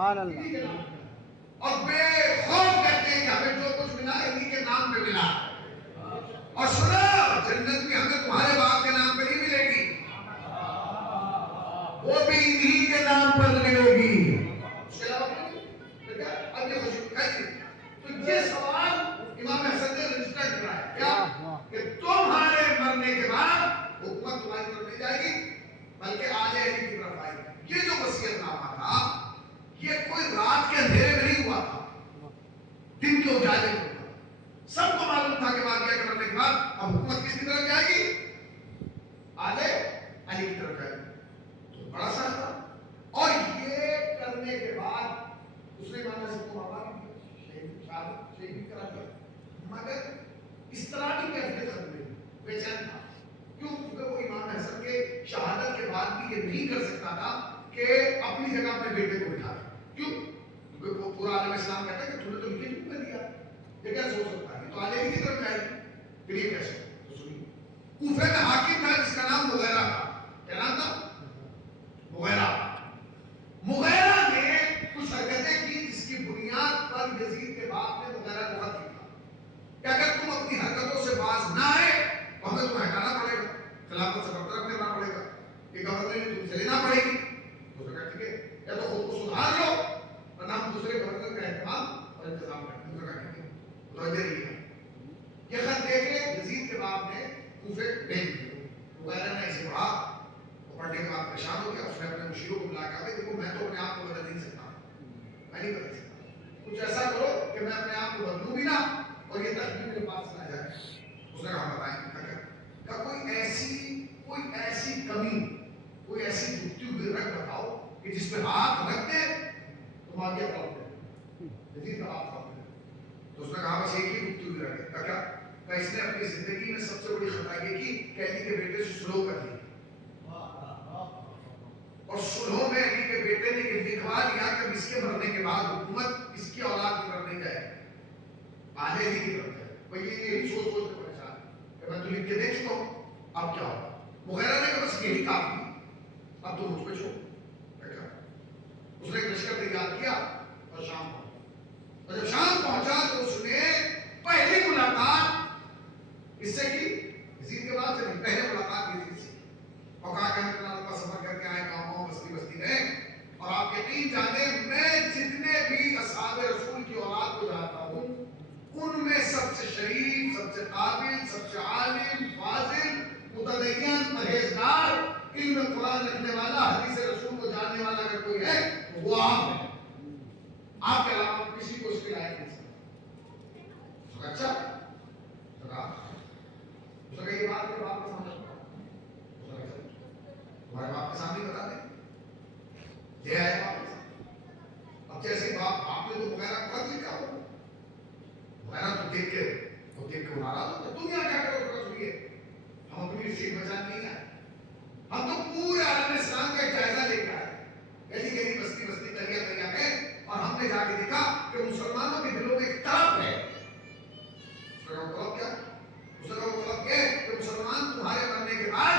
سبحان اللہ. اور بے خوف کہتے ہیں کہ ہمیں جو کچھ ملا انہی کے نام پہ ملا. اور سنو جنت بھی ہمیں تمہارے باپ کے نام پہ نہیں ملے گی, وہ بھی انہی کے نام پر ملے گی. اس کے علاوہ اب یہ خوشی کیسی. تو یہ سوال امام حسن نے رجسٹر کرا ہے کیا کہ تمہارے مرنے کے بعد حکومت تمہاری طرف نہیں جائے گی بلکہ آل علی کی طرف آئے گی. یہ جو وصیت نامہ تھا یہ کوئی رات کے اندھیرے میں نہیں ہوا تھا, دن کے اجالے میں ہوا. سب کو معلوم تھا کہ واقعہ کے مرنے کے بعد اب حکومت کس کی طرف جائے گی, آل علی کی طرف جائے گی. تو بڑا سا تھا. اور یہ کرنے کے بعد اس نے امام حسن کو مارا شہید کرا دیا. مگر اس طرح کی کیفیت ختم ہوئی, بے چین تھا. کیوں؟ کیونکہ وہ امام حسن کے شہادت کے بعد بھی یہ نہیں کر سکتا تھا کہ اپنی جگہ اپنے بیٹے کو بٹھا دے. کیوں؟ کیونکہ وہ پورا عالم اسلام کہتا ہے کہ تم نے تو لکھے کیوں کر دیا, یہ کیا سوچ سکتا ہے, تو علی کی طرف جائے گی. پھر یہ کیسے؟ تو سنیے, کوفہ میں حاکم تھا جس کا نام مغیرہ تھا. کیا نام تھا؟ مغیرہ. مغیرہ نے کچھ حرکتیں کی جس کی بنیاد پر یزید کے باپ نے مغیرہ کو خط لکھا کہ اگر تم اپنی حرکتوں سے باز نہ آئے تو ہمیں تمہیں ہٹانا پڑے گا, خلافت سے برطرف کرنا پڑے گا, یہ گورنر تم سے لینا پڑے گی. تو کہا ٹھیک ہے, یا تو خود کو سدھار لو ورنہ ہم دوسرے گورنر کا اہتمام اور انتظام کریں گے. کہا ٹھیک ہے, متوجہ رہیے. یہ خط دے کے یزید کے باپ نے کوفے بھیج دیا. مغیرہ نے اسے پڑھا, پڑھنے کے بعد پریشان ہو گیا. اس نے اپنے مشیروں کو بلا کے دیکھو میں تو اپنے آپ کو بدل نہیں سکتا, میں نہیں بدل سکتا, کچھ ایسا کرو کہ میں اپنے آپ کو بدلوں بھی نہ اور یہ تخمین میرے پاس نہ جائے. اس نے کہا بتائیں. کہا کوئی ایسی کمی, کوئی ایسی جھکتی ہوئی رکھ بتاؤ کہ جس پہ ہاتھ رکھ دے تم آگے پڑھو گے, یزید کا ہاتھ رکھ دے. تو اس نے کہا بس ایک ہی جھکتی ہوئی رکھ ہے. کیا؟ کہ اس نے اپنی زندگی میں سب سے بڑی خطا یہ کی کہ علی کے بیٹے سے سلو کر دی. اور سلو میں علی کے بیٹے نے یہ لکھوا دیا کہ اس کے مرنے کے بعد حکومت اس کی اولاد کی طرف نہیں جائے, آل علی کی طرف جائے. وہ یہی سوچ کے پریشان کہ میں تو لکھ کے دے چکا ہوں, اب کیا ہوگا. مغیرہ نے کہا بس یہی کافی, اب تو مجھ پہ چھوڑ. اس نے ایک لشکر تیار کیا اور شام پہنچا. اور جب شام پہنچا تو اس نے پہلی ملاقات اس سے کی, یزید کے بعد سے نہیں, پہلے ملاقات یزید سے. اور کہا کہ ہم اتنا لمبا سفر کر کے آئے, گاؤں بستی بستی گئے, اور آپ یقین جانیں میں جتنے بھی اصحاب رسول کی اولاد کو جانتا ہوں ان میں سب سے شریف, سب سے قابل, سب سے عالم, فاضل, متدین, پرہیزگار, علم قرآن رکھنے والا, حدیث رسول کو جاننے والا اگر کوئی ہے تو وہ آپ ہے. آپ کے علاوہ کسی کو اس کے لائق نہیں سکتا. اچھا یہ بات کے باپ کو سمجھ تمہارے باپ کے سامنے بتا دیں, یہ ہے باپ کے سامنے. اب جیسے باپ نے تو مغیرہ کو خط لکھا ہو, مغیرہ تو دیکھ کے ناراض ہوتا, تم یہاں کیا کرو. تھوڑا سنیے, ہم اپنی سیٹ بچانے نہیں آئے, ہم تو پورے عالم اسلام کا ایک جائزہ لے کے آئے, گلی گلی بستی بستی دریا دریا میں, اور ہم نے جا کے دیکھا کہ مسلمانوں کے دلوں میں ایک طرف ہے. اس کا مطلب کیا؟ اس کا مطلب یہ کہ مسلمان تمہارے مرنے کے بعد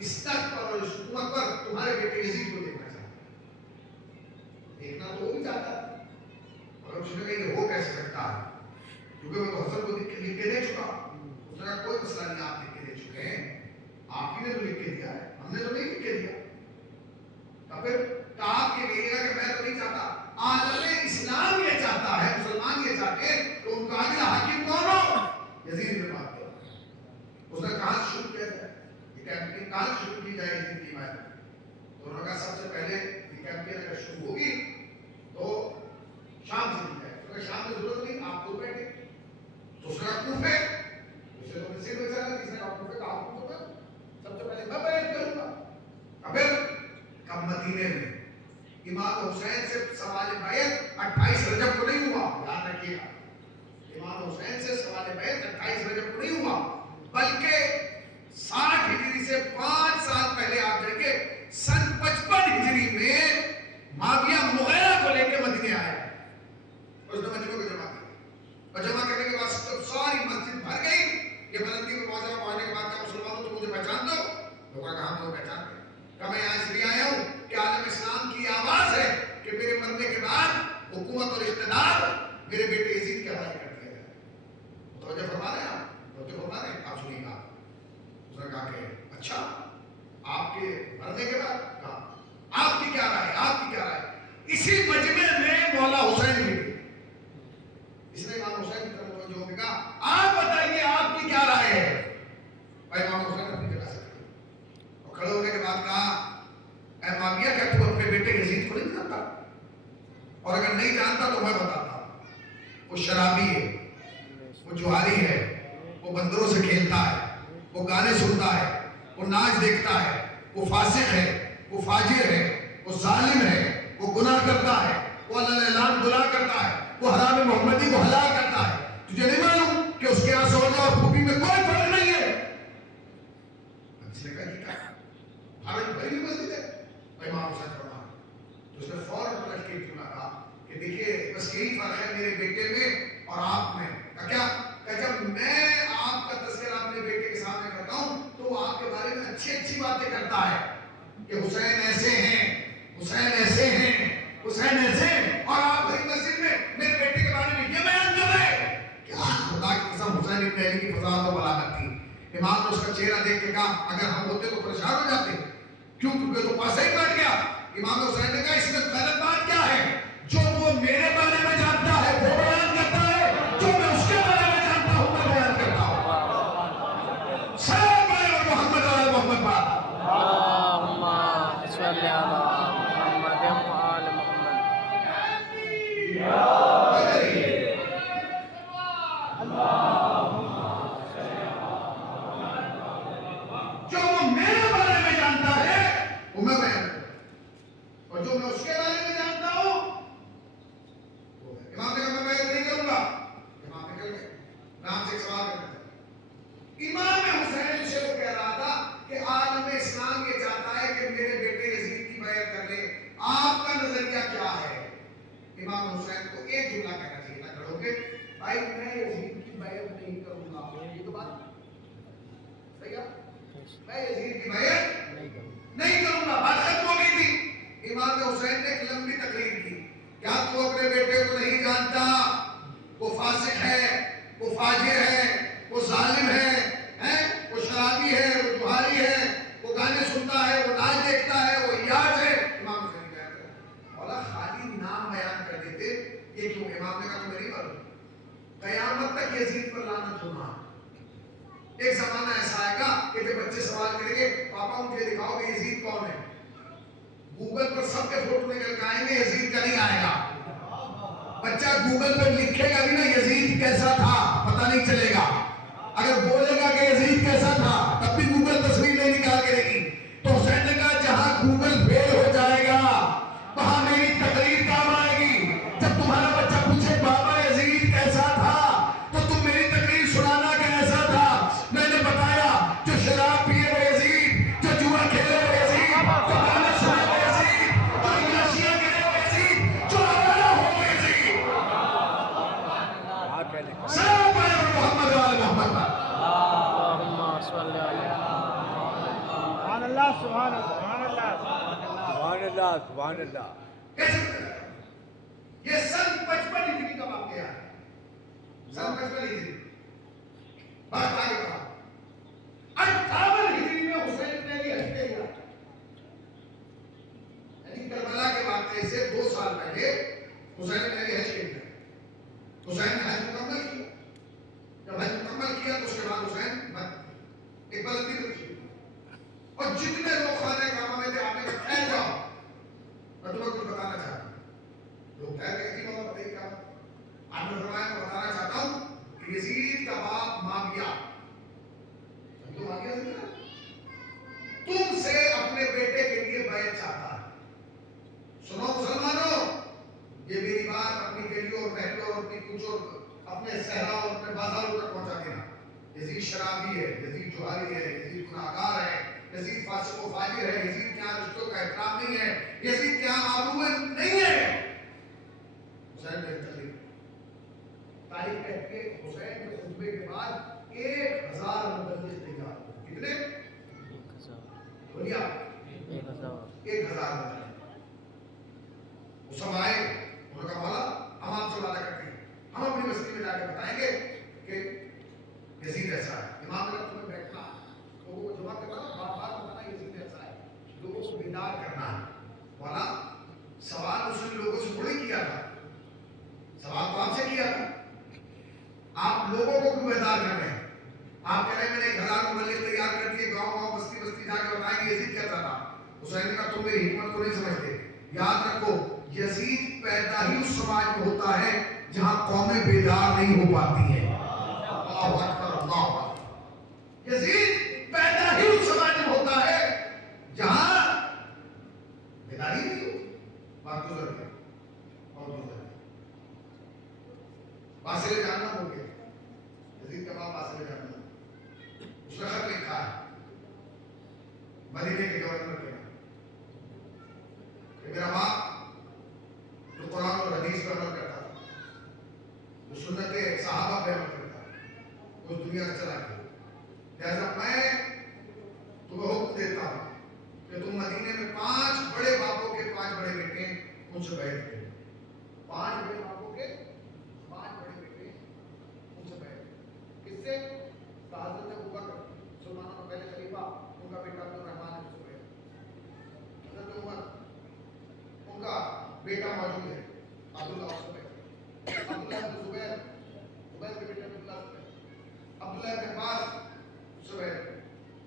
اس تخت پر اور اس حکومت پر تمہارے بیٹے یزید کو دیکھنا چاہتا ہے. دیکھنا تو وہ بھی چاہتا ہے, اور اس نے کہا یہ ہو کیسے سکتا ہے, کیونکہ میں تو حسن کو لکھ کے دے چکا. اس نے کہا کوئی مسئلہ نہیں, آپ لکھ کے دے چکے ہیں, آپ ہی نے تو لکھ کے دیا ہے, ہم نے تو نہیں لکھ کے دیا. تو پھر آپ یہ کہیے گا کہ میں تو نہیں چاہتا. عالم اسلام یہ چاہتا ہے, مسلمان یہ چاہتے ہیں کہ ان کا اگلا حاکم کون ہو, یزید بن معاویہ. اس نے کہاں سے شروع کیا جائے, یہ کیمپین کہاں سے شروع کی جائے یزید کی حمایت میں. تو انہوں نے کہا سب سے پہلے یہ کیمپین اگر شروع ہوگی تو شام سے کی جائے. اگر شام میں ضرورت نہیں, آپ کو بیٹھے. تو اس نے کہا کوفے, اسے تو نصیب ہو جائے گا. کس نے کہا کوفے کا حکم ہوگا, سب سے پہلے میں بیعت کروں گا. ابھی کب مدینے میں امام حسین سے سوال بیعت 28 رجب کو نہیں ہوا, یاد رکھیے گا. امام حسین سے سوال بیعت 28 رجب کو نہیں ہوا, بلکہ 60 ہجری سے 5 سال پہلے آپ دیکھیں سن 55 ہجری میں معاویہ مغیرہ کو لے کے مدینے آئے. اس نے مجمع کو جمع کیا, اور جمع کرنے کے بعد جب ساری مسجد بھر گئی, یہ بلندی میں معاذہ پڑھنے کے بعد کہا مسلمانوں تم مجھے پہچان دو. لوگوں نے کہا ہم پہچانتے ہیں. کہ میں یہاں اس لیے آیا ہوں کہ عالم اسلام کی آواز ہے کہ میرے مرنے کے بعد میرے بیٹے یزید کے حوالے کر دیا جائے. توجہ فرما رہے ہیں آپ؟ توجہ فرما رہے ہیں آپ؟ سنیے گا. اس نے کہا کہ اچھا آپ کے مرنے کے بعد کہا آپ کی کیا رائے؟ آپ کی کیا رائے؟ اسی مجمع میں مولا حسین بھی تھے. اس نے امام حسین کی طرف توجہ ہو کے کہا آپ بتائیے آپ کی کیا رائے ہے؟ بھائی امام حسین اپنی جگہ سے اور کھڑے ہونے کے بعد کہا اے معاویہ کیا تو اپنے بیٹے یزید کو نہیں جانتا؟ اور اگر نہیں جانتا تو میں بتاتا ہوں. وہ شرابی ہے، وہ جواری ہے، وہ بندروں سے کھیلتا ہے، وہ گانے سنتا ہے، وہ ناچ دیکھتا ہے، وہ فاسق ہے، وہ فاجر ہے، وہ ظالم ہے، وہ گناہ کرتا ہے، وہ اللہ اعلان گناہ کرتا ہے، وہ حرام محمدی کو حلال کرتا ہے. تجھے نہیں معلوم کہ اس کے یہاں سونا اور پھوپھی میں کوئی فرق نہیں ہے؟ اس نے کہا یہ کیا ہمیں بڑی مسجد ہے امام حسین فرما. تو اس نے فوراً پلٹ کے کیوں کہا کہ دیکھیے بس یہی فرق ہے میرے بیٹے میں اور آپ میں. کیا کہ جب میں آپ کا تذکرہ اپنے بیٹے کے سامنے کرتا ہوں تو وہ آپ کے بارے میں اچھی اچھی باتیں کرتا ہے کہ حسین ایسے ہیں، حسین ایسے ہیں، حسین ایسے ہیں، اور آپ بھری مسجد میں میرے بیٹے کے بارے میں یہ بیان کر رہے ہیں. کیا خدا کی قسم حسین ابن علی کی فضاحت و بلاغت تھی. امام نے اس کا چہرہ دیکھ کے کہا اگر ہم ہوتے تو پریشان ہو جاتے. کیوں؟ کیونکہ تو پاسے ہی بیٹھ گیا. امام حسین نے کہا اس میں غلط بات کیا ہے؟ جو وہ میرے بارے میں جانتا ہے وہ بیان کرتا ہے، جو میں اس کے بارے میں جانتا ہوں میں بیان کرتا ہوں. سلام علیکم محمد علی محمد بات. اللهم صل على محمد وآل محمد. جو وہ میرے بارے میں جانتا ہے وہ میں بیان کرتا ہوں، اور جو میں اس کے بارے میں جانتا ہوں وہ ہے. امام نے کہا میں بیان نہیں کروں گا. امام نے کہا نام سے ایک سوال کرنا تھا. امام حسین سے وہ کہہ رہا تھا کہ عالم اسلام یہ چاہتا ہے کہ میرے بیٹے یزید کی بیعت کر لے، آپ کا نظریہ کیا ہے؟ امام حسین کو ایک جملہ کہنا چاہیے تھا کھڑو کے بھائی میں یزید کی بیعت نہیں کروں گا. یہ تو بات صحیح ہے، میں یزید کی بیعت نہیں کروں گا. بات ختم ہو گئی تھی. امام حسین نے ایک لمبی تقریر کی. کیا تو اپنے بیٹے کو نہیں جانتا؟ وہ فاسق ہے، وہ فاجر ہے، وہ ظالم ہے، وہ شرابی ہے، وہ جواری ہے، وہ گانے سنتا ہے، وہ ناچ دیکھتا ہے، وہ یاد ہے. امام حسین نے کہا مولا خالی نام بیان کر دیتے یہ کیوں؟ امام نے کہا تمہیں نہیں معلوم قیامت تک یزید پر لعنت ہونا. ایک زمانہ ایسا آئے گا کہ جب بچے سوال کریں گے پاپا مجھے دکھاؤ کہ یزید کون ہے، گوگل پر سب کے فوٹو نکل کے آئیں گے، یزید کا نہیں آئے گا. بچہ گوگل پر لکھے گا بھی نا یزید کیسا تھا پتہ نہیں چلے گا. اگر بولے گا کہ یزید کیسا تھا تب بھی گوگل تصویر نہیں نکال کے رکھی. تو حسین نے کہا جہاں گوگل فیل ہو جائے گا وہاں میری تقریر کام آئے گی. جب تمہارا بچہ پوچھے بابا یزید کیسا تھا تو تم میری تقریر سنانا کہ ایسا تھا. میں نے بتایا جو شراب پیے وہ یزید، جو جوا کھیلے وہ یزید، جو گانے سنے وہ یزید، جو انگلشیاں کرے وہ یزید، جو آوارہ ہو وہ یزید. سلام علیکم محمد وآل محمد. اللهم صل على سبحان اللہ سبحان اللہ سبحان اللہ سبحان اللہ. کیسے بتایا؟ یہ سن 55 ہجری کا واقعہ ہے. سن 55 ہجری بات آگے بڑھا. 58 ہجری میں حسین نے یہ حج کیا، یعنی کربلا کے واقعے سے 2 سال پہلے حسین نے یہ حج کیا. حسین نے حج مکمل کیا. جب حج مکمل کیا تو اس کے بعد حسین ایک بلندی پر تھی اور جتنے لوگ خانہ کعبہ میں تھے آپ نے کہا ٹھہر جاؤ میں تمہیں کچھ بتانا چاہتا ہوں. لوگ ٹھہر گئے کہ بابا بتائیے کیا؟ آپ نے فرمایا میں بتانا چاہتا ہوں کہ یزید کا باپ معاویہ تو معاویہ سے کہا تم سے اپنے بیٹے کے لیے بیعت چاہتا ہے. سنو مسلمانوں، یہ میری بات اپنی گلیوں اور محلوں اور اپنی کوچوں اپنے صحراؤں اور اپنے بازاروں تک پہنچا دینا. یزید شرابی ہے، یزید جواری ہے، یزید گناہگار ہے، یزید فاسق و فاجر ہے، یزید کے یہاں رشتوں کا احترام نہیں ہے، یزید کے یہاں آبرو نہیں ہے. حسین نے تاریخ کہتی ہے حسین کے خطبے کے بعد 1000 مبلغ تیار ہوئے. کتنے؟ 1000 مبلغ. وہ سب آئے، انہوں نے کہا مولا ہم آپ سے وعدہ کرتے ہیں ہم اپنی بستی میں جا کے بتائیں گے کہ یزید ایسا ہے. امام نے تمہیں بیٹھنا لوگوں کو جمع کرنا بار بار بتانا یزید ایسا ہے, لوگوں کو بیدار کرنا ہے. مولا سوال اس نے لوگوں سے تھوڑی کیا تھا, سوال تو آپ سے کیا تھا. آپ لوگوں کو کیوں بیدار کر رہے ہیں؟ آپ کہہ رہے ہیں میں نے 1000 مبلغ تیار کر دیے, گاؤں گاؤں بستی بستی جا کے بتائیں گے یزید کیسا تھا. حسین نے کہا تم میری حکمت کو نہیں سمجھتے. یاد رکھو یزید پیدا ہی اس سماج میں ہوتا ہے جہاں قومیں بیدار نہیں ہو پاتی ہیں. اللہ اکبر اللہ اکبر. یزید پیدا ہی اس سماج میں ہوتا ہے جہاں بیداری نہیں ہو. بات گزر گئی اور گزر گئی. باسل جہنم ہو گیا. یزید کا باپ باسل جہنم, اس نے خط لکھا ہے مدینے کے گورنر کے نام کہ میرا باپ جو قرآن اور حدیث پر عمل کرتا تھا, جو سنت صحابہ پہ عمل کرتا تھا, اس دنیا سے چلا گیا. لہذا میں تمہیں حکم دیتا ہوں کہ تم مدینے میں 5 بڑے باپوں کے 5 بڑے بیٹے ان سے بیعت کرو. 5 بڑے باپوں کے 5 بڑے بیٹے ان سے بیعت کرو. کس سے؟ حضرت ابوبکر مسلمانوں کا پہلے خلیفہ, ان کا بیٹا عبد الرحمن ہے, اس سے حضرت عمر ان کا بیٹا موجود ہے عبداللہ, اس سے عبداللہ بن زبیر, زبیر کے بیٹے عبداللہ سے, عبداللہ بن عباس سے,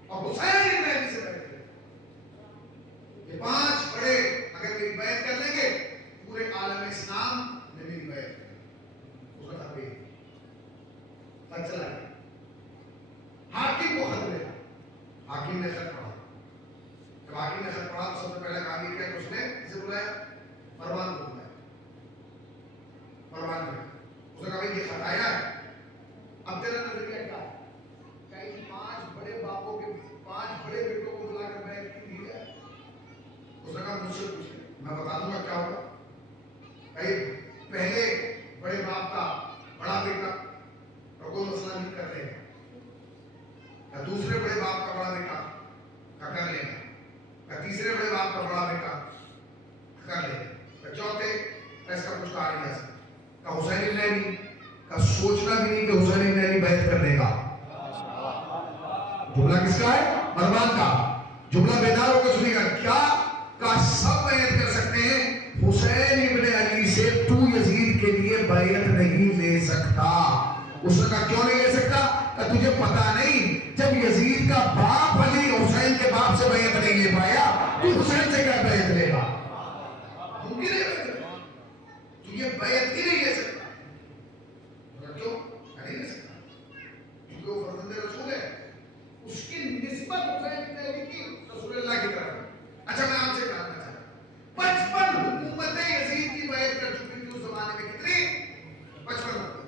اور حسین بن علی سے بیعت. یہ 5 بڑے اگر میری بیعت کر لیں گے پورے عالم اسلام نے میری بیعت کر. اس کا تھا خط چلا گیا. حاکم کو خط ملا, حاکم نے خط پڑھا. جب حاکم نے خط پڑھا تو سب سے پہلے کام یہ کیا کہ اس نے کسے بلایا؟ مروان کو بلایا. مروان نے اس نے کہا بھائی یہ خط آیا ہے, اب تیرا نظریہ کیا ہے؟ کہ ان 5 بڑے باپوں کے 5 بڑے بیٹوں کو بلا کر بیعت کی دی ہے. اس نے کہا مجھ سے پوچھیں, میں بتا دوں گا کیا ہوگا. پہلے بڑے باپ کا بڑا بیٹا اور کوئی مسئلہ نہیں کر رہے, دوسرے بڑے باپ کا بڑا بیٹا کا کر لے گا, تیسرے بڑے باپ کا بڑا بیٹا کر لے گا, چوتھے اس کا کچھ کہا نہیں جا سکتا. کہ حسین بن علی کا سوچنا بھی نہیں کہ حسین بن علی بیعت کر دے گا. جملہ کس کا ہے؟ مروان کا. جملہ بیداروں کو سنی گا کیا کہ سب بیعت کر سکتے ہیں, حسین ابن علی سے تو یزید کے لیے بیعت نہیں لے سکتا. اس نے کہا کیوں نہیں لے سکتا؟ کہ تجھے پتا نہیں جب یزید کا باپ علی حسین کے باپ سے بیعت نہیں لے پایا تو حسین سے کیا بیعت لے گا؟ ممکن ہے تو یہ بیعت ہی نہیں لے سکتا. کیوں نہیں لے سکتا؟ کیونکہ وہ فرزند رسول ہے, اس کی نسبت حسین بن علی کی رسول اللہ کی طرف. اچھا میں آپ سے کہنا چاہتا ہوں 55 حکومتیں یزید کی بیعت کر چکی تھی اس زمانے میں. کتنی؟ 55 حکومت.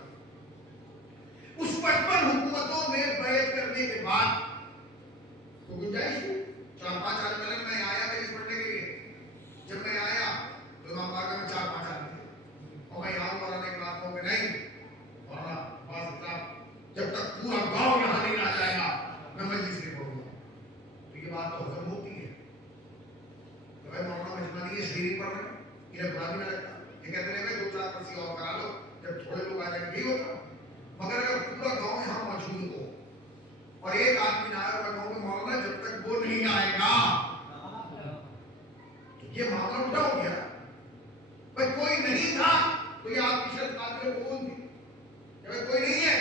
اس 55 حکومتوں میں بیعت کرنے کے بعد تو گنجائش ہوئی 4-5 عالم علم میں آیا میری پڑھنے کے لیے. جب میں آیا تو امام بارگاہ میں 4-5 عالم تھے, اور میں یہاں پڑھنے کے بعد کہوں کہ نہیں مولانا باز صاحب جب تک پورا گاؤں یہاں نہیں آ جائے گا میں مجلس نہیں پڑھوں گا. تو یہ بات تو حضم ہوتی ہے کہ بھائی مولانا مجمع نہیں ہے, شریف پڑھ رہے ہیں, انہیں برا بھی نہ لگتا. یہ کہتے ہیں بھائی 2-4 کرسی اور کرا لو, جب تھوڑے لوگ آ جائیں گے نہیں ہوتا. مگر اگر پورا گاؤں یہاں موجود ہو اور ایک آدمی نہ آئے, میں کہوں کہ مولانا جب تک وہ نہیں آئے گا تو یہ معاملہ الٹا ہو گیا. بھائی کوئی نہیں تھا تو یہ آپ کی شرط قابل قبول تھی کہ بھائی کوئی نہیں ہے,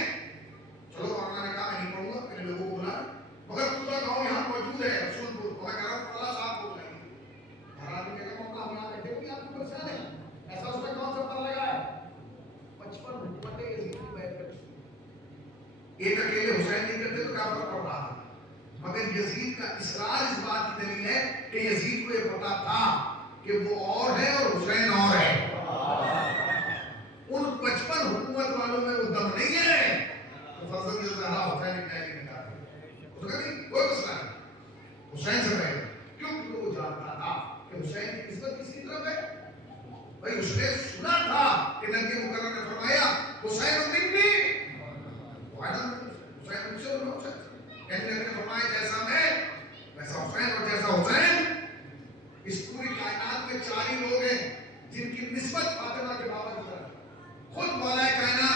چلو مولانا نے کہا میں نہیں پڑھوں گا, میں نے لوگوں کو بولا. مگر پورا گاؤں یہاں موجود ہے رسول پور, میں کہہ رہا ہوں اللہ صاحب کو بلائیے. ہر آدمی کہے گا مولانا ہم یہاں بیٹھے ہوئے آپ کو پریشان ہے, ایسا اس نے کون سا پتہ لگا ہے؟ 55 حکومتیں یزید کی بیعت کر چکی. ایک اکیلے حسین نہیں کرتے تو کیا فرق پڑ رہا تھا. مگر یزید کا اصرار اس بات کی دلیل ہے کہ یزید کو یہ پتا تھا کہ وہ اور ہے اور حسین اور ہے. ان 55 حکومت والوں میں وہ دم نہیں ہے تو فضل الزہرا حسین بن علی نے کہا اس نے کہا نہیں کوئی مسئلہ نہیں, حسین سے بیعت. کیوں؟ کیونکہ وہ جانتا تھا کہ حسین کی نسبت کس کی طرف ہے. بھائی اس نے سنا تھا کہ نبی مکرم نے فرمایا حسین منی, حسین مجھ سے اور میں حسین سے. یعنی نبی نے فرمایا جیسا میں ویسا حسین, اور جیسا حسین. اس پوری کائنات میں 4 ہی لوگ ہیں جن کی نسبت فاطمہ کے بابا کی طرف. خود مولا کائنات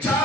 4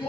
2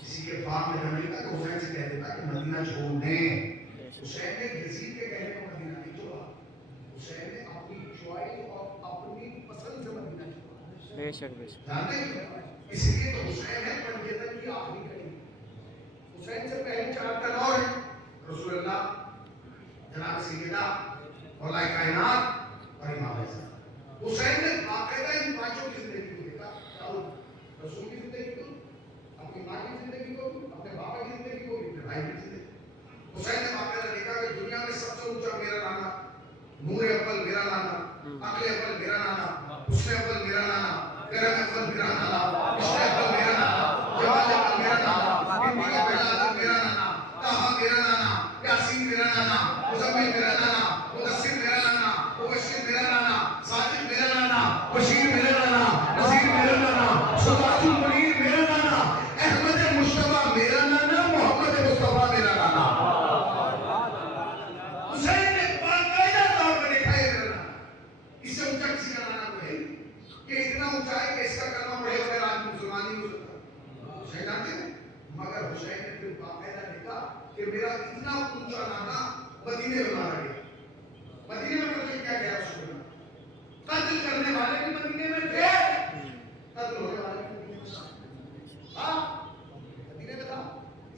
کسی کے باپ میں دم لکھا تو حسین سے کہہ دیتا کہ مدینہ چھوڑ دیں. حسین نے یزید کے کہنے کو مدینہ نہیں چھوڑا. حسین نے اپنی چوائس اور اپنی پسند سے مدینہ چھوڑا. بے شک بے شک. جانتے ہیں اس لیے تو حسین ہے پنجتن کی آخری کڑی. حسین سے پہلے 4 تنور ہیں. رسول اللہ، جناب سیدنا مولا کائنات اور امام حسن. حسین نے باقاعدہ ان پانچوں کی زندگی کو دیکھا. رسول کی زندگی کو، اپنی ماں کی زندگی کو، اپنے بابا کی زندگی کو، اپنے بھائی کی زندگی. حسین نے باقاعدہ دیکھا کہ دنیا میں سب سے اونچا میرا نانا، نور اول میرا نانا، عقل اول میرا نانا، حسن اول میرا نانا، کرم اول میرا نانا، عشق اول میرا نانا، جمال اول میرا نانا، ہندی کا پہلا عالم میرا نانا، طٰہٰ میرا نانا، یاسین میرا نانا، مزمل میرا نانا، مدثر میرا نانا، مبشر میرا نانا، صادق میرا نانا، بشیر میرا نانا، نذیر میرا نانا، سراج المنیر میرا نانا، احمد مصطفیٰ میرا نانا، محمد مصطفیٰ میرا نانا. حسین نے باقاعدہ طور پر دیکھا ہے میرا نانا. اس سے اونچا کسی کا نانا کوئی ہے کہ اتنا اونچا ہے کہ اس کا کلمہ پڑھے بغیر آدمی مسلمان نہیں ہو سکتا. حسین جانتے ہیں، مگر حسین نے پھر باقاعدہ دیکھا کہ میرا اتنا اونچا نانا مدینے میں مارا گیا. مدینے میں قتل کیا گیا رسول اللہ. قتل کرنے والے بھی مدینے میں تھے، قتل ہونے والے بھی مدینے میں تھے. ہاں مدینے میں تھا.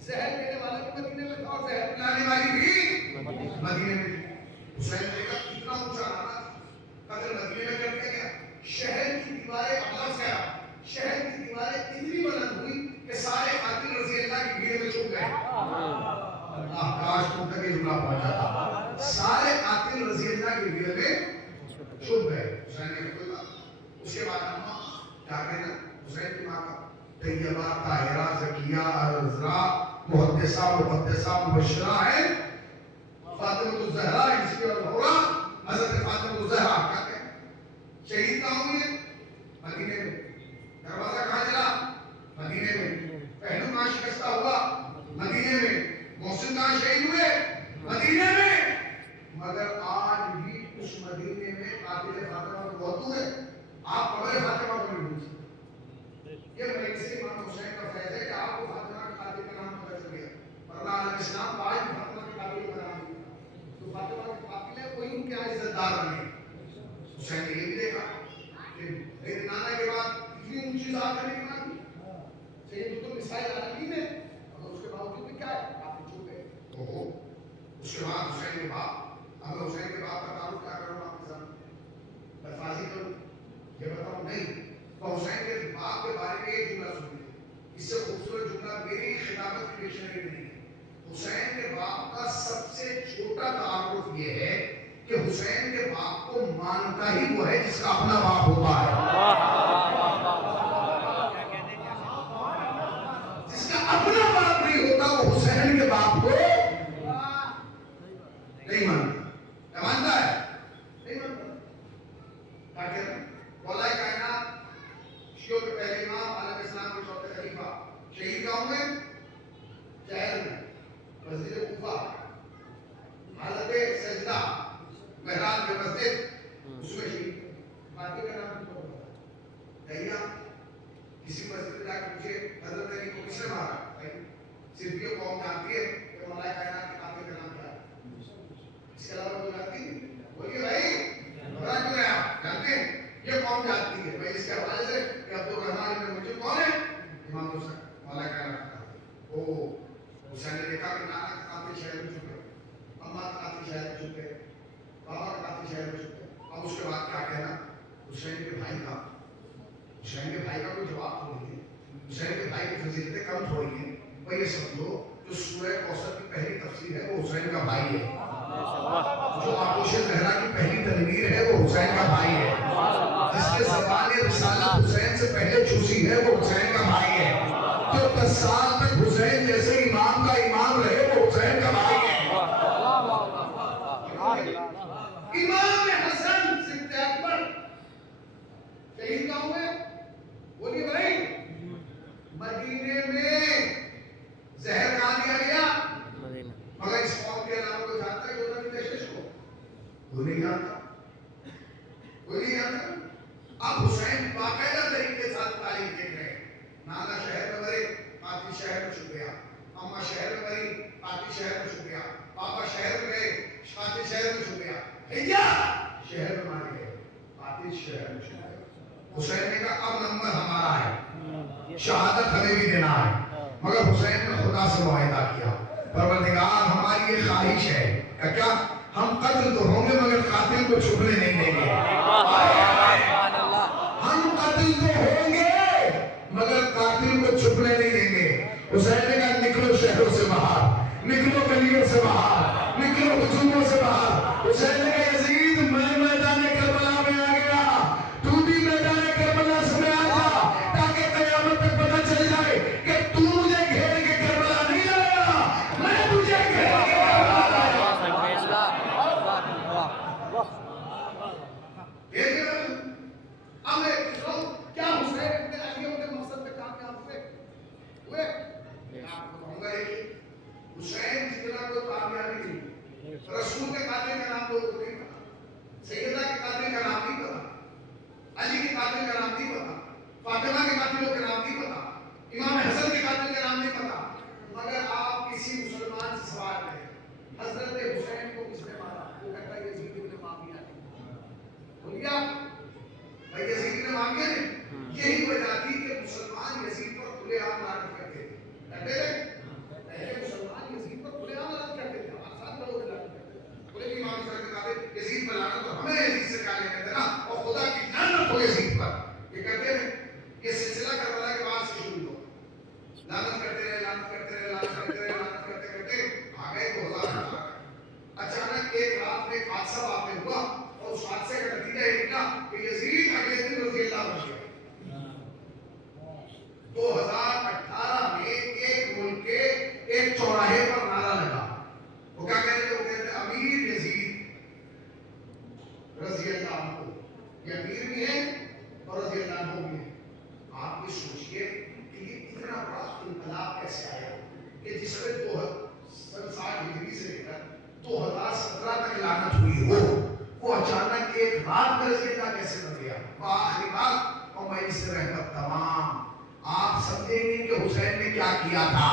زہر دینے والے بھی مدینے میں تھا اور زہر پلانے والی بھی مدینے میں تھی. حسین نے کہا اتنا اونچا نانا قتل مدینے میں کر دیا گیا. شہر کی دیواریں اپلس گیا. شہر کی دیواریں اتنی بلند ہوئی کہ سارے قاتل رضی اللہ کی بھیڑ میں چھپ گئے. کاش تم تک یہ جملہ پہنچا تھا. سارے قاتل رضی اللہ کی بھیڑ میں چھپ گئے. حسین نے کوئی بات. اس کے بعد اماں کیا کہنا، حسین کی ماں کا طیبہ طاہرہ زکیہ عذرا محدثہ مقدسہ مبشرہ ہے فاطمہ الزہرا عیسی الغرا. حضرت فاطمہ الزہرا کیا کہیں، شہید کہاں ہوئے؟ مدینے میں. دروازہ کہاں چلا؟ مدینے میں. پہلو کہاں شکستہ ہوا؟ مدینے میں. محسن کہاں شہید ہوئے؟ مدینے میں. مگر آج بھی اس مدینے میں قاتل فاطمہ کو بہت ہے. آپ قبر فاطمہ کو نہیں بھول سکتے. یہ میرے امام حسین کا فیض ہے کہ آپ کو فاطمہ کے قاتل کا نام پتہ چل گیا، ورنہ علیہ السلام آج بھی فاطمہ کے قاتل کا نام نہیں. تو فاطمہ کے قاتل ہے، کوئی ان کے عزت دار نہیں. حسین نے یہ بھی دیکھا کہ میرے نانا کے بعد اتنی اونچی ذات ہے میری ماں کی. سید تو مثال عالمین ہے، اور اس کے باوجود بھی کیا ہے، آپ چھوٹ گئے. اس کے بعد حسین کے باپ، اب حسین کے باپ کا تعلق کیا کروں آپ کے ساتھ، بدفازی کروں، یہ بتاؤں نہیں. تو حسین کے باپ کے بارے میں ایک جملہ سنیے. اس سے خوبصورت جملہ میری خطابت کی ڈکشنری میں نہیں ہے. حسین کے باپ کا سب سے چھوٹا تعارف یہ ہے کہ حسین کے باپ کو مانتا ہی وہ ہے جس کا اپنا باپ ہوتا ہے. جس کا اپنا باپ نہیں ہوتا وہ حسین کے باپ کو نہیں مانتا. کیا مانتا ہے؟ نہیں مانتا. تاکہ مولا کائنات شیعوں کے پہلے امام علیہ السلام کے چوتھے خلیفہ شہید کہاں ہوئے؟ جہل میں، مسجد کوفہ، حالت سجدہ، محراب کے مسجد، اس میں شہید. باقی کا نام کیوں ہوتا ہے؟ کسی مسجد میں جا کے پوچھے حضرت علی کو کس نے مارا؟ صرف یہ قوم جانتی ہے کہ مولا کائنات کے قاتل کا نام کیا ہے. اس کے علاوہ کوئی جانتی ہے؟ بولیے بھائی بڑا کیوں ہے آپ جانتے ہیں؟ یہ قوم جانتی ہے. میں اس کے حوالے سے کہ عبدالرحمن ابن ملجم کون ہے؟ امام حسین مولا کائنات کا. او حسین نے دیکھا کہ نانا کے قاتل شہر میں چھپ گئے، اماں کے قاتل شہر میں چھپ گئے، بابا کے قاتل شہر میں چھپ گئے. اب اس کے بعد کیا کہنا، حسین کے بھائی کا، حسین کے بھائی کا کوئی جواب تھوڑی ہے. حسین کے بھائی کی فضیلتیں کم تھوڑی ہیں. وہ یہ سمجھو جو سورہ کوثر کی پہلی تفسیر ہے وہ حسین کا بھائی ہے. جو آغوش زہرا کی پہلی تنویر ہے وہ حسین کا بھائی ہے. جس کے زبان رسالت حسین سے پہلے چھوسی ہے وہ حسین کا بھائی ہے. جو 10 سال تک حسین جیسے امام کا امام رہے وہ حسین کا بھائی ہے. امام حسن صدیق اکبر شہید کہاں ہوئے؟ بولیے بھائی مدینے میں. زہر کہاں دیا گیا؟ مگر اس قوم کے علاوہ کوئی جانتا ہے کہ انہوں نے کشش کو؟ کوئی نہیں جانتا، کوئی نہیں جانتا. اب حسین باقاعدہ طریقے کے ساتھ تعلیم دیکھ رہے ہیں. نانا شہر میں مرے، قاتل شہر میں اس شہر میں چلا گیا۔ حسین نے کہا اب نمبر ہمارا ہے، شہادت ہمیں بھی دینا ہے، مگر حسین نے خدا سے معاہدہ کیا، پروردگار ہماری یہ خواہش ہے کہ کیا ہم قتل تو ہوں گے مگر قاتل کو چھپنے نہیں دیں گے، ہم قتل تو ہوں گے مگر قاتل کو چھپنے نہیں دیں گے۔ حسین نے کہا نکلو شہروں سے باہر، نکلو گلیوں سے باہر، نکلو ہجوموں سے باہر۔ حسین نے کہا یزید میں میدان کربلا میں آ گیا، تو بھی میدان کربلا سے میں آ جا، تاکہ قیامت تک پتہ چل جائے کہ تو مجھے گھیر کے کربلا نہیں لایا، میں تجھے گھیر کے کربلا لایا۔ کیا حسین اپنے علیوں کے مقصد پہ کامیاب ہوئے؟ حسین جتنا کوئی کامیابی نہیں، رسول کے قاتل کا نام لوگوں کو نہیں پتا، سیدہ کے قاتل کا نام نہیں پتا، علی کے قاتل کا نام نہیں پتا، فاطمہ کے قاتلوں کا نام نہیں پتا، امام حسن کے قاتل کا نام نہیں پتا، مگر آپ کسی مسلمان سے سوال کریں حضرت حسین کو کس نے مارا؟ وہ کہتا ہے یزید ابن معاویہ نے۔ بولیے آپ بھائی یزید ابن معاویہ نے، یہی وجہ تھی کہ مسلمان یزید پر کھلے عام لعنت کرتے تھے، کہتے تھے پہلے مسلمان یزید پر کھلے عام لعنت کرتے تھے، آپ ساتھ لوگوں سے لعنت کرتے تھے، بولے کہ امام حسن کے قاتل یزید پر لعنت تو ہمیں یزید سے کہا لیتے تھے نا، اور خدا کی لعنت ہو یزید پر، یہ کہتے ہیں یہ سلسلہ کربلا کے بعد سے شروع ہوا، لعنت کرتے رہے، لعنت کرتے رہے، لعنت کرتے رہے، لعنت کرتے کرتے آ گئے 2018۔ اچانک ایک رات میں ایک حادثہ واقع ہوا اور اس حادثے کا نتیجہ یہ نکلا کہ یزید اگلے دن رضی اللہ بن گیا۔ 2018 میں ایک ملک کے ایک چوراہے پر نعرہ لگا، وہ کیا کہتے تھے؟ وہ کہتے تھے امیر یزید رضی اللہ عنہ، یہ امیر بھی ہے اور رضی اللہ عنہ بھی ہے۔ آپ یہ سوچئے کہ یہ اتنا بڑا انقلاب کیسے آیا کہ جس میں 60 ہجری سے لے کر 2017 تک لعنت ہوئی ہو، وہ اچانک ایک رات میں رضی اللہ کیسے بن گیا؟ آخری بات اور میں اس رحمت تمام آپ سمجھیں گے کہ حسین نے کیا کیا تھا۔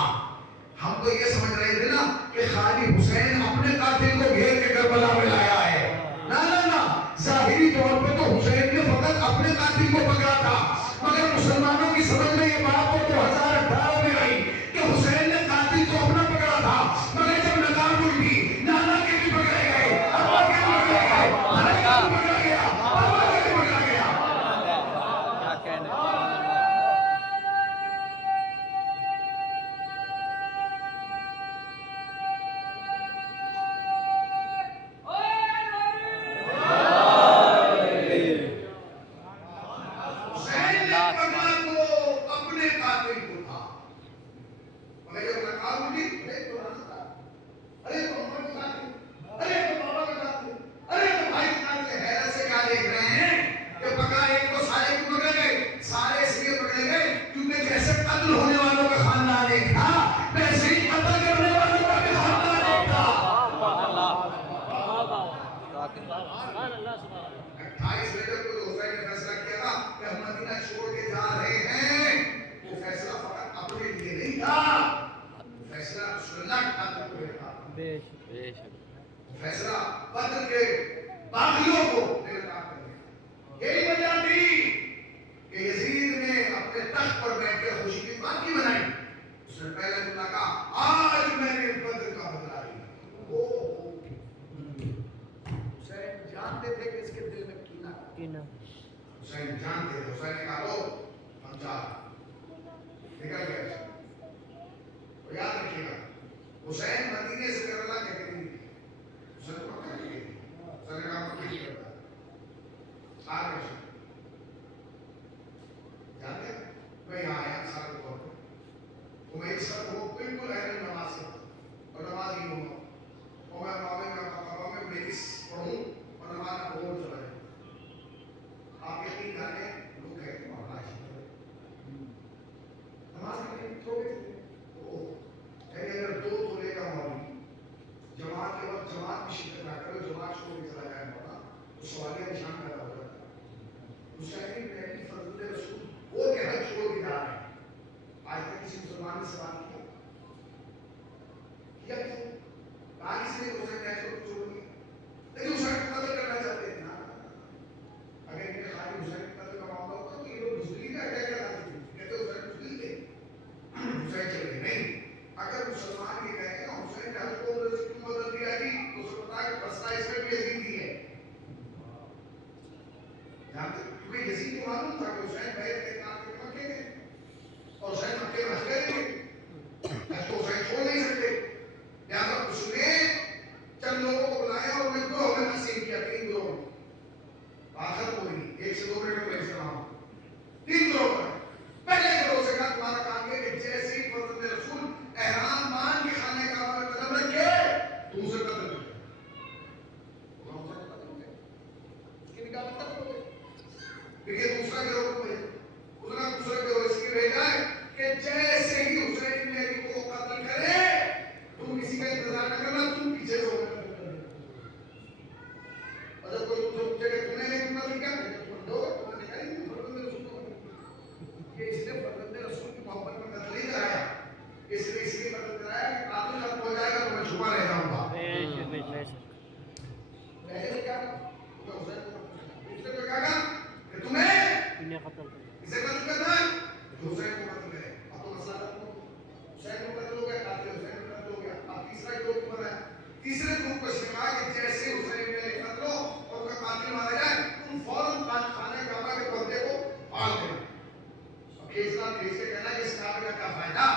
ہم تو یہ سمجھ رہے تھے نا کہ خالی حسین اپنے قاتل کو گھیر کے کربلا میں لایا ہے، نہ نہ نہ، ظاہری طور پہ تو حسین نے فقط اپنے قاتل کو پکڑا تھا، مگر مسلمانوں کی سمجھ میں یہ بات تو 2018 میں آئی کہ حسین نے قاتل تو اپنا پکڑا تھا، مگر جب نقاب ہوئی نانا کے بھی پکڑے گئے، ابا کے بھی پکڑے گئے، بھائی کا بھی پکڑا گیا، ابا کے بھی پکڑا گیا۔ فیصلہ بدر کے باغیوں کو گرفتار کر دیا۔ یہی وجہ تھی کہ یزید نے اپنے تخت پر بیٹھ کر خوشی کی پارٹی بنائی۔ اس نے پہلے جملہ کہا آج میں نے بدر کا بدلہ لیا۔ حسین جانتے تھے کہ اس کے دل میں کینہ ہے، حسین جانتے تھے۔ حسین نے کہا لو ہم جا نکل گئے۔ اور یاد رکھیے گا حسین مدینے سے کربلا کہتے نہیں تھے، حسین کو مکہ نہیں تھے، حسین نے کہا مکہ نہیں کرتا آگے سے جانتے ہیں میں یہاں آیا مثال کے طور پر تو میں اس وقت وہ بالکل اہل نماز سے اور نماز ہی ہوں اور میں معاملے میں مقابلہ میں میری پڑھوں اور نماز میں بہت چلا جائے۔ آپ یقین جانے لوگ کہتے ہیں مولانا نماز میں تھوڑے تھے تو اگر 2 تولے کا معاملہ کیونکہ یزید کو معلوم تھا کہ حسین بیعت کے کام کے مکے گئے اور حسین مکے میں حج کریں گے، حج کو حسین چھوڑ نہیں سکتے، لہٰذا اس نے چند لوگوں کو بلایا اور انہیں گروہ میں تقسیم کیا، 3 گروہ میں. آخر کو نہیں 1 سے 2 منٹ میں اسلام 3 گروہ پر. پہلے گروہ سے کہا تمہارا کام یہ کہ جیسے ہی فرزند رسول احرام مان کے خانہ کعبہ میں قدم رکھے تم اسے قتل کر دو. اس کی نکاح میں قتل ہو گئے. دیکھیے دوسرا گروہ کو بھیجا، دوسرا گروہ اس کی بھیجا ہے کہ جیسے ہی حسین بن علی کو قتل کرے تم کسی کا انتظار نہ کرنا، تم پیچھے سے ہو کر قتل کر دو. اور جب کوئی تم سے پوچھے کہ تم نے نہیں قتل کیا تم دو تم نے کہا نہیں فرزند رسول کو کہ اس نے فرزند رسول کی محبت میں قتل نہیں کرایا، اس لیے قتل کرایا کہ قاتل جب ہو جائے گا تو میں چھپا رہ جاؤں گا. پہلے سے کیا تمہیں حسین کو دوسرے کو کیا کہا کہ تمہیں اسے قتل کرنا ہے تو حسین کو قتل کرے. اب تو مسئلہ ختم ہو گیا، حسین کو قتل ہو گیا، قاتل حسین کو قتل ہو گیا. اب تیسرا گروہ بنا ہے. تیسرے گروہ کو سکھا کہ جیسے حسین نے قتل ہو اور اس کا قاتل مارا جائے تم فوراً خانہ کعبہ کے پردے کو پھاڑ دیں. اب یہ اسلام بھیج کے کہنا کہ اس کعبے کا کیا فائدہ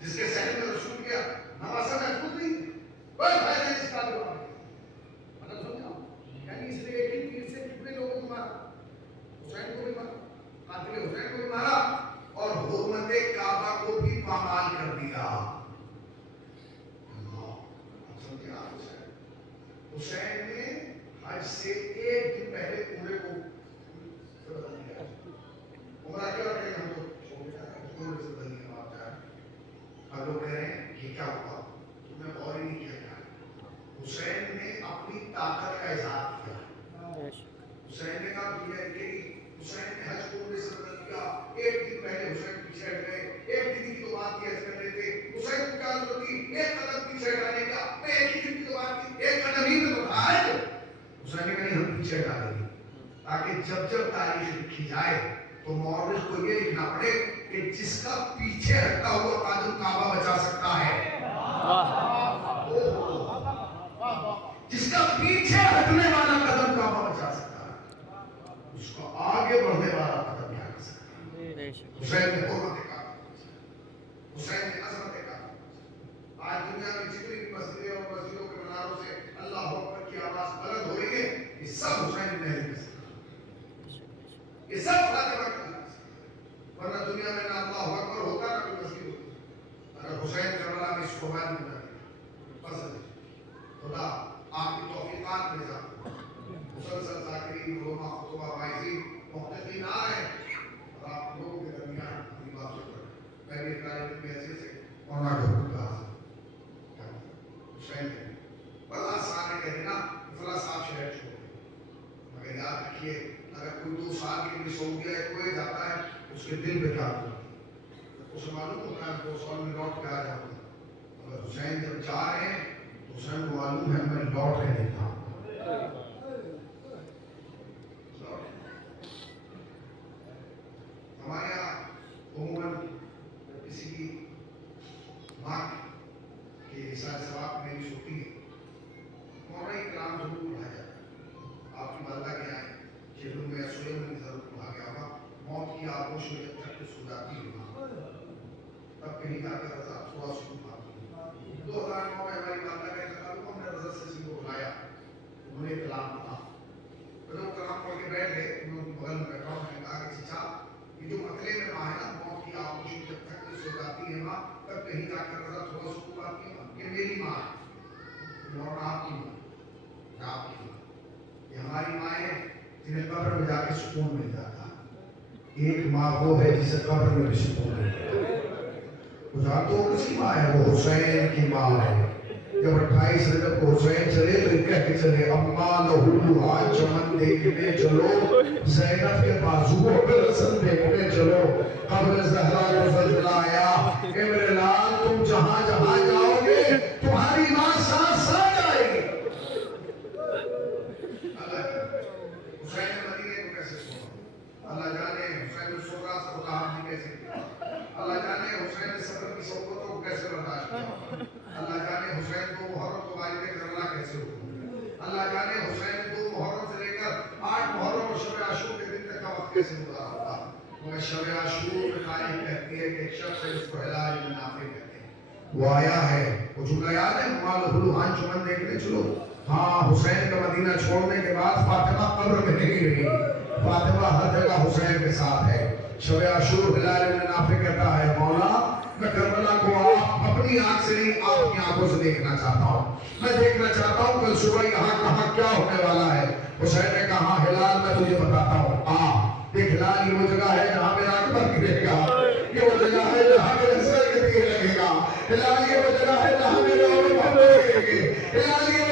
جس کے ذہن میں رسول کیا نواسا محفوظ نہیں، کوئی فائدہ نہیں اس کعبے کا. مطلب سمجھا؟ یعنی اس لیے ایک ہی تیر سے کتنے لوگوں کو مارا، حسین کو بھی مارا، قاتل حسین کو بھی مارا اور حرمت کعبہ کو بھی پامال کر دیا. حسین نے حج سے 1 دن پہلے پورے کو بدل دیا. عمرہ کیا کہ ہم تو چھوڑ جا رہے ہیں پورے سے بدل دیا. آپ جا رہے ہیں اب لوگ کہہ رہے ہیں یہ کیا ہوا تمہیں اور ہی نہیں کیا جائے. حسین نے اپنی طاقت کا اظہار کیا. حسین نے کہا کہ حسین نے حج کو پورے سے بدل دیا. 1 دن پہلے حسین پیچھے ہٹ گئے، 1 دن کی تو بات کی حج کر رہے تھے. حسین کو کیا ضرورت تھی 1 قدم پیچھے ہٹانے کا؟ 1 ہی دن کی تو بات کی، 1 قدم ہی میں تو تھا. حسین نے کہا ہم پیچھے ہٹا دیں گے تاکہ جب جب تاریخ لکھی جائے تو مورخ کو یہ لکھنا پڑے کہ جس کا پیچھے ہٹتا ہوا قادم کعبہ بچا سکتا ہے، جس کا پیچھے ہٹنے والا قدم کعبہ بچا سکتا ہے، اس کو آگے بڑھنے والا قدم کیا کر سکتا ہے. حسین نے حرمت کعبہ، حسین نے عظمت کعبہ. آج دنیا میں جتنی بھی مسجدیں اور مسجدوں کے مناروں سے اللہ اکبر کی آواز بلند ہو رہی ہے، یہ سب حسین بن علی کا سبب، یہ سب فاطمہ کا سبب. ورنہ دنیا میں نہ اللہ اکبر ہوتا نہ کوئی مسجد ہوتی اگر حسین کربلا میں اس قربانی نہ دی. پسند خدا آپ کی توفیقات میں جا مسلسل ذاکرین علماء خطبہ واعظین محتقین آ رہے ہیں اور آپ لوگوں کے درمیان اپنی بات سن رہے ہیں. میں بھی طالب علم حیثیت سے مولانا ڈھول کا حسین نے بڑا آسان ہے کہتے نا فلاں صاحب شہر چھوڑ دیں، مگر یاد رکھیے اگر کوئی 2 سال کے لیے سعودیہ یا کویت جاتا ہے اس کے دل پہ کیا ہوتا ہے، اسے معلوم ہوتا ہے 2 سال میں لوٹ کے آ جاؤں گا. مگر حسین جب جا رہے ہیں تو حسین کو معلوم ہے میں لوٹ کے نہیں جاؤں. ہمارے یہاں عموماً کسی کی ماں کی سال ثواب میں بھی ہوتی ہے مولانا کرام ضرور پڑھا جاتا ہے. آپ کی والدہ کے آئے شیخوں میں سوئے میں ضرور پڑھا گیا ہوگا. موت کی آغوش میں جب تک سو جاتی ہے تب کہیں جا کر رضا تھوڑا سکون پاتی ہے. 2009 میں ہماری والدہ کا انتقال ہوا، ہم نے رضا سے کو بلایا، انہوں نے کلام پڑھا. جب وہ کلام پڑھ کے بیٹھ گئے انہوں نے بغل میں بیٹھا، میں نے کہا کہ چچا یہ جو مطلع میں ماں ہے نا موت کی آغوش میں جب تک سو جاتی ہے ماں تب کہیں جا کر رضا تھوڑا سکون پاتی ہے. یہ میری ماں ہے اور آپ کی ماں، آپ کی ماں، یہ ہماری ماں ہے جنہیں قبر میں جا کے سکون مل جاتا. ایک ماں وہ ہے جسے قبر میں بھی سکون مل جاتا. جانتے ہو کس کی ماں ہے؟ وہ حسین کی ماں ہے. جب 28 رجب کو حسین چلے تو کہہ کے چلے اماں لہو آج چمن دیکھنے چلو، زینب کے بازوؤں پہ رسن دیکھنے چلو، قبر زہرا کو زلزلہ آیا. اے میرے لال تم جہاں جہاں جاؤ گے تمہاری ماں ساتھ ساتھ آئے گی. حسین مدینے کو کیسے سونا، اللہ جانے حسین سونا خدا آپ نے کیسے کیا، اللہ جانے حسین نے سفر کی صحبتوں کو کیسے برداشت کیا، اللہ جانے حسین کو محرم کو والد کربلا کیسے ہو، اللہ جانے حسین کو محرم سے لے کر 8 محرم اور شب عاشور کے دن تک کا وقت کیسے گزارا ہوگا؟ مگر شب عاشور میں تاریخ کہتی ہے کہ ایک شخص ہے جس کو ہلال ابن نافع کہتے ہیں، وہ آیا ہے، وہ جملہ یاد ہے، مال حلوحان چمن دیکھنے چلو، ہاں حسین کا مدینہ چھوڑنے کے بعد فاطمہ قبر میں نہیں رہی، فاطمہ ہر جگہ حسین کے ساتھ ہے۔ شب عاشور ہلال ابن نافع کہتا ہے مولا میں کربلا کو آپ اپنی آنکھ سے نہیں آپ کی آنکھوں سے دیکھنا چاہتا ہوں، میں دیکھنا چاہتا ہوں کل صبح یہاں کہاں کیا ہونے والا ہے۔ حسین نے کہا ہلال میں تجھے بتاتا ہوں، دیکھ ہلال یہ وہ جگہ ہے جہاں میرا اکبر گرے گا، یہ وہ جگہ ہے جہاں میرے سر کے تیر لگے گا، ہلال یہ وہ جگہ ہے جہاں میرے اور محمد گرے گے، ہلال یہ